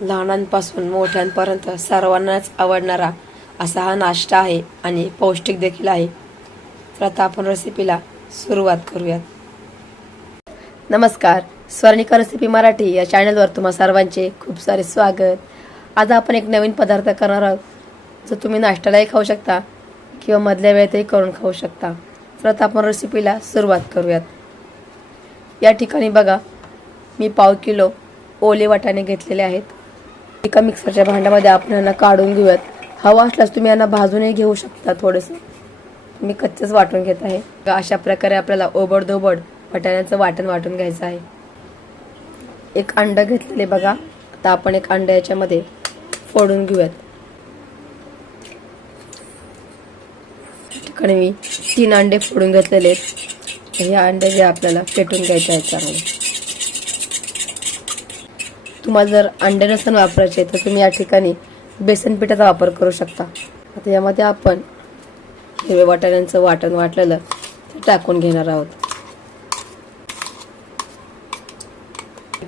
लहानांपासून मोठ्यांपर्यंत सर्वांनाच आवडणारा असा हा नाश्ता आहे आणि पौष्टिक देखील आहे. तर आता आपण रेसिपीला सुरुवात करूयात. नमस्कार. स्वर्णिका रेसिपी मराठी या चॅनलवर तुम्हा सर्वांचे खूप सारे स्वागत. आज आपण एक नवीन पदार्थ करणार आहोत जो तुम्ही नाश्त्यालाही खाऊ शकता किंवा मधल्या वेळेतही करून खाऊ शकता. तर आता आपण रेसिपीला सुरुवात करूयात. या ठिकाणी बघा मी पाव किलो ओले वाटाणे घेतलेले आहेत. एका मिक्सरच्या भांड्यामध्ये आपण यांना काढून घेऊयात. हवा असल्यास तुम्ही यांना भाजूनही घेऊ शकता थोडंसं. मी कच्चंच वाटून घेत आहे. अशा प्रकारे आपल्याला ओबडधोबड वाटाण्याचं वाटण वाटून घ्यायचं आहे. एक अंडं घेतलेले बघा. आता आपण एक अंड याच्यामध्ये फोडून घेऊयात. ठिकाणी मी तीन अंडे फोडून घेतलेले आहेत. हे अंडे जे आपल्याला पेटून घ्यायचे आहेत चांगले. तुम्हाला जर अंडे लसन वापरायचे तर तुम्ही या ठिकाणी बेसन पिठाचा वापर करू शकता. आता यामध्ये आपण हिरव्या वाटाण्यांचं वाटण वाटलेलं ते टाकून घेणार आहोत.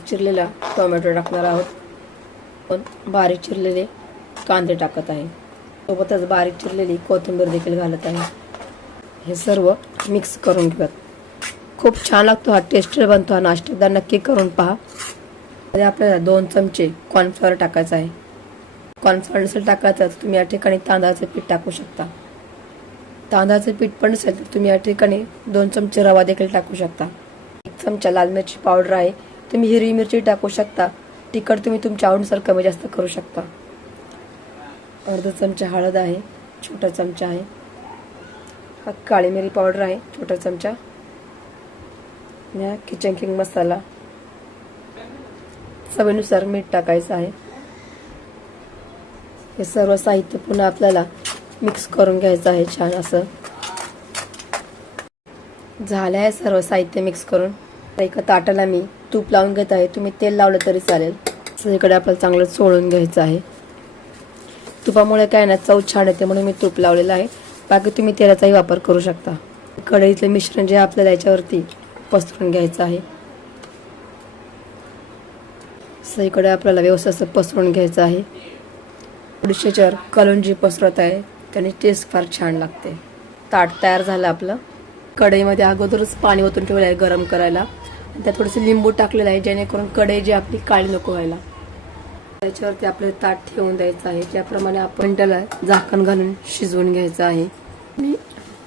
चिरलेला टोमॅटो टाकणार आहोत. पण बारीक चिरलेले कांदे टाकत आहे. सोबतच बारीक चिरलेली कोथिंबीर देखील घालत आहे. हे सर्व मिक्स करून घेऊयात. खूप छान लागतो हा टेस्टर बनतो हा नाश्ता. नक्की करून पहा. मध्ये आपल्याला दोन चमचे कॉर्नफ्लॉवर टाकायचं आहे. कॉर्नफ्लॉवर नसेल टाकायचं तर तुम्ही या ठिकाणी तांदळाचं पीठ टाकू शकता. तांदळाचं पीठ पण नसेल तर तुम्ही या ठिकाणी दोन चमचे रवा देखील टाकू शकता. एक चमचा लाल मिरची पावडर आहे. तुम्ही हिरवी मिरची टाकू शकता. तिखट तुम्ही तुमच्या आवडीनुसार कमी जास्त करू शकता. अर्धा चमचा हळद आहे. छोटा चमचा आहे. हा काळी मिरी पावडर आहे. छोटा चमचा. किचन किंग मसाला. चवीनुसार मीठ टाकायचं आहे. हे सर्व साहित्य पुन्हा आपल्याला मिक्स करून घ्यायचं आहे छान असं. झालं आहे सर्व साहित्य मिक्स करून. तर एका ताटाला मी तूप लावून घेत आहे. तुम्ही तेल लावलं तरी चालेल. सगळीकडे आपल्याला चांगलं चोळून घ्यायचं आहे. तुपामुळे काय ना चव छान येते म्हणून मी तूप लावलेलं आहे. बाकी तुम्ही तेलाचाही वापर करू शकता. कढईतलं मिश्रण जे आपल्याला याच्यावरती पसरून घ्यायचं आहे. सगळीकडे आपल्याला व्यवस्थित असं पसरून घ्यायचं आहे. पुढच्याच्यावर कलंजी पसरत आहे त्याने टेस्ट फार छान लागते. ताट तयार झालं आपलं. कढईमध्ये अगोदरच पाणी ओतून ठेवलं आहे गरम करायला. त्यात थोडंसं लिंबू टाकलेलं आहे जेणेकरून कढई जी आपली काळी नको व्हायला. त्याच्यावरती आपलं ताट ठेवून द्यायचं आहे. त्याप्रमाणे आपण त्याला झाकण घालून शिजवून घ्यायचं आहे. मी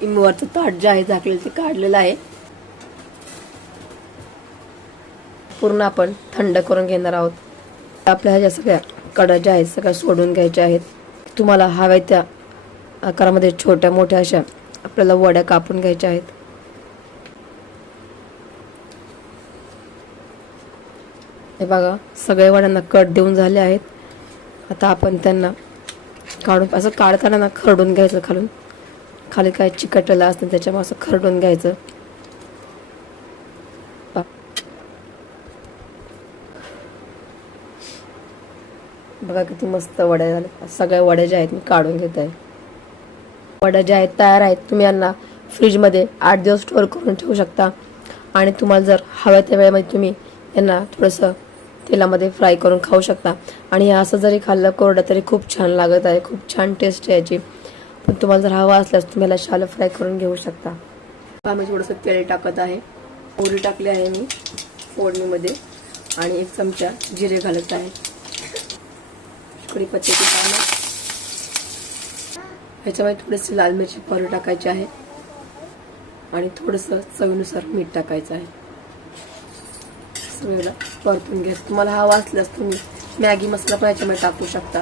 इमवरचं ताट जे आहे झाकलेलं ते काढलेलं आहे. पूर्ण आपण थंड करून घेणार आहोत. आपल्या ह्या ज्या सगळ्या कडा ज्या आहेत सगळ्या सोडून घ्यायच्या आहेत तुम्हाला हव्या त्या आकारामध्ये छोट्या मोठ्या अशा आपल्याला वड्या कापून घ्यायच्या आहेत. हे बघा सगळ्या वड्यांना कट देऊन झाले आहेत. आता आपण त्यांना काढून असं काढताना ना खरडून घ्यायचं खालून. खाली काय चिकटलेलं असतं त्याच्यामुळे असं खरडून घ्यायचं. बघा किती मस्त वड्या झाल्या. सगळ्या वड्या ज्या आहेत मी काढून घेत आहे वड्या ज्या आहेत तयार आहेत तुम्ही यांना फ्रीजमध्ये आठ दिवस स्टोअर करून ठेवू शकता. आणि तुम्हाला जर हव्या त्या वेळेमध्ये तुम्ही यांना थोडंसं तेलामध्ये फ्राय करून खाऊ शकता. आणि असं जरी खाल्लं कोरडं तरी खूप छान लागत आहे. खूप छान टेस्ट आहे याची. पण तुम्हाला जर हवा असल्यास तुम्ही याला फ्राय करून घेऊ शकता. आम्ही थोडंसं तेल टाकत आहे. पोळी टाकली आहे मी फोडणीमध्ये. आणि एक चमचा जिरे घालत आहे. कढीपत्त्याची पानं ह्याच्यामध्ये थोडीशी लाल मिरची पावडर टाकायची आहे. आणि थोडंसं चवीनुसार मीठ टाकायचं आहे. सगळ्याला परतून घ्यायचं. तुम्हाला हवा असल्यास तुम्ही मॅगी मसाला पण ह्याच्यामध्ये टाकू शकता.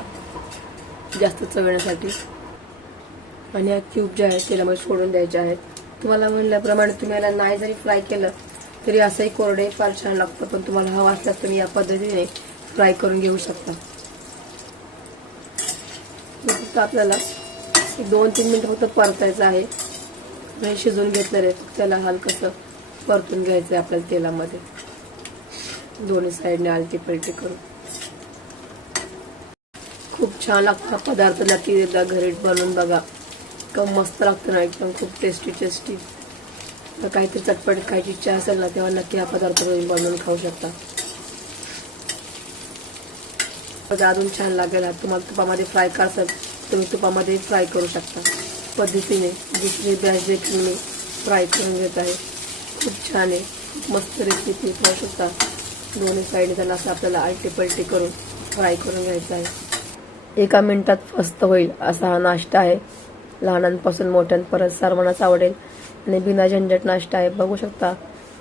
जास्त चवण्यासाठी. आणि ह्या क्यूब ज्या आहेत तेलामध्ये सोडून द्यायच्या आहेत. तुम्हाला म्हणल्याप्रमाणे तुम्ही याला नाही जरी फ्राय केलं तरी असंही कोरडे फार छान लागतं. पण तुम्हाला हवा असल्यास तुम्ही या पद्धतीने फ्राय करून घेऊ शकता. फक्त आपल्याला? एक दोन तीन मिनटं फक्त परतायचं आहे. नाही शिजवून घेतलेलं आहे त्याला हलकंसं परतून घ्यायचं आहे आपल्याला तेलामध्ये. दोन्ही साईडने आलटी पलटी करून. खूप छान लागतं पदार्थ. नक्की एकदा घरी बनवून बघा. एकदम मस्त लागतं ना एकदम खूप टेस्टी टेस्टी तर काहीतरी चटपट खायची इच्छा असेल ना तेव्हा नक्की हा पदार्थ तुम्ही बनवून खाऊ शकता. अजून छान लागेल तुम्हाला तुपामध्ये फ्राय करतात. तुम्ही तुपामध्ये फ्राय करू शकता. पद्धतीने दुसरी बॅच देखील मी फ्राय करून घेत आहे. खूप छान आहे. खूप मस्त रेसिपी पाहू शकता. दोन्ही साईडने त्याला असं आपल्याला आलटी पलटी करून फ्राय करून घ्यायचं आहे. एका मिनटात फस्त होईल असा हा नाश्ता आहे. लहानांपासून मोठ्यांपर्यंत सर्वांनाच आवडेल. आणि बिना झंझट नाश्ता आहे. बघू शकता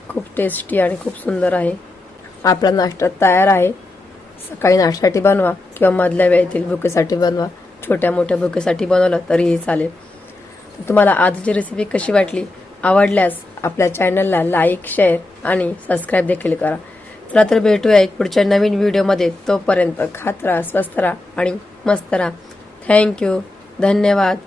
खूप टेस्टी आणि खूप सुंदर आहे. आपला नाश्ता तयार आहे. सकाळी नाश्त्यासाठी बनवा किंवा मधल्या वेळेतील भुकेसाठी बनवा. छोट्या मोठ्या भुकेसाठी बनवलं तरीही चालेल. तर तुम्हाला आजची रेसिपी कशी वाटली? आवडल्यास आपल्या चॅनलला लाईक शेअर आणि सबस्क्राईब देखील करा. चला तर भेटूया एक पुढच्या नवीन व्हिडिओमध्ये तोपर्यंत खात राहा स्वस्त राहा आणि मस्त राहा. थँक्यू धन्यवाद.